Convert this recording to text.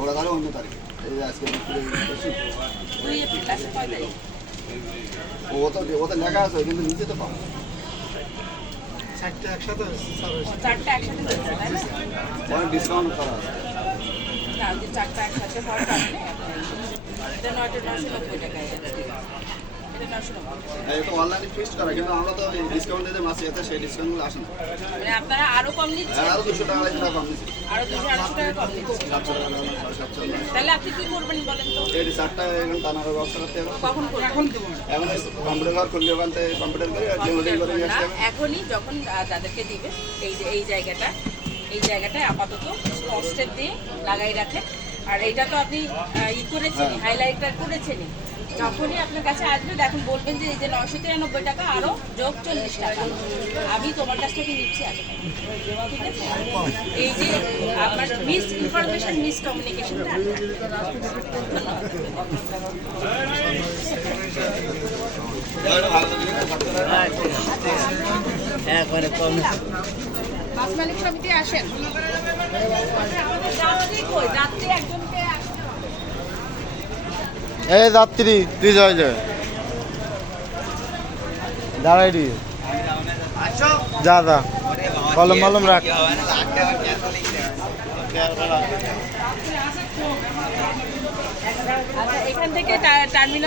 ওরা তাহলে অন্য তারিখ এই যে আজকে ও তো লেখা আছে কিন্তু নিচে তো পাবো চারটে একসাথে অনেক ডিসকাউন্ট করা আছে চারটা একসাথে হওয়ার কারণে এটা 990 টাকায় এটা অনলাইনে ফিক্সড করা কিন্তু আমরা তো ডিসকাউন্ট দিতে মাসে এতে সেই ডিসকাউন্টগুলো আসে না মানে আপনারা আরো কম নিচ্ছেন আরো 200 টাকা 250 টাকা কম দিচ্ছি আরো 200 টাকা কম নিচ্ছেন 700 টাকা 750 তাহলে আপনি কি করবেন বলেন তো এই চারটা এখন টানার ব্যবস্থা করতে হবে কখন করবেন এখন দেবো এখন কম্পিউটার ঘর খুললে ওখান থেকে কম্পিউটার করে ডেমোডিং করে নিয়ে আসতে হবে এখনই যখন তাদেরকে দিবে এই যে এই জায়গাটায় আপাতত স্পস্টের দিয়ে লাগাই রাখেন আর এইটা তো আপনি ই করেছেন হাইলাইটার করেছেনই যখনই আপনার কাছে আসবে দেখুন বলবেন যে এই যে 993 টাকা আরো যোগ 40 টাকা আমি তোমার কাছ থেকে নিচ্ছি আগে ঠিক আছে এই যে আপনার মিস ইনফরমেশন মিস কমিউনিকেশনটা একবারে কম বাস মালিক সমিতি আসেন রাত্রি একজনকে আসতে হবে এই যাত্রী তুই যাই যায় দাঁড়াই দি যা যা কলম মলম রাখ আচ্ছা এখান থেকে টার্মিনাল